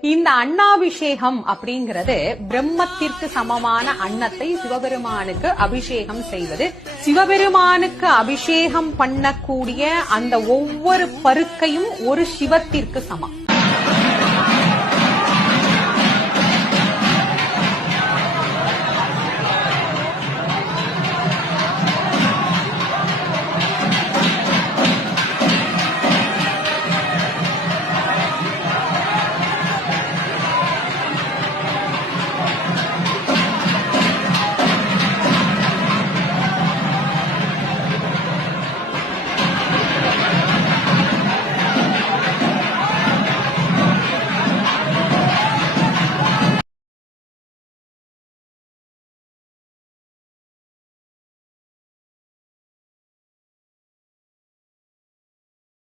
இந்த அண்ணாபிஷேகம் அப்படிங்கிறது பிரம்மத்திற்கு சமமான அன்னத்தை சிவபெருமானுக்கு அபிஷேகம் செய்வது. சிவபெருமானுக்கு அபிஷேகம் பண்ணக்கூடிய அந்த ஒவ்வொரு பருக்கையும் ஒரு சிவத்திற்கு சமம்.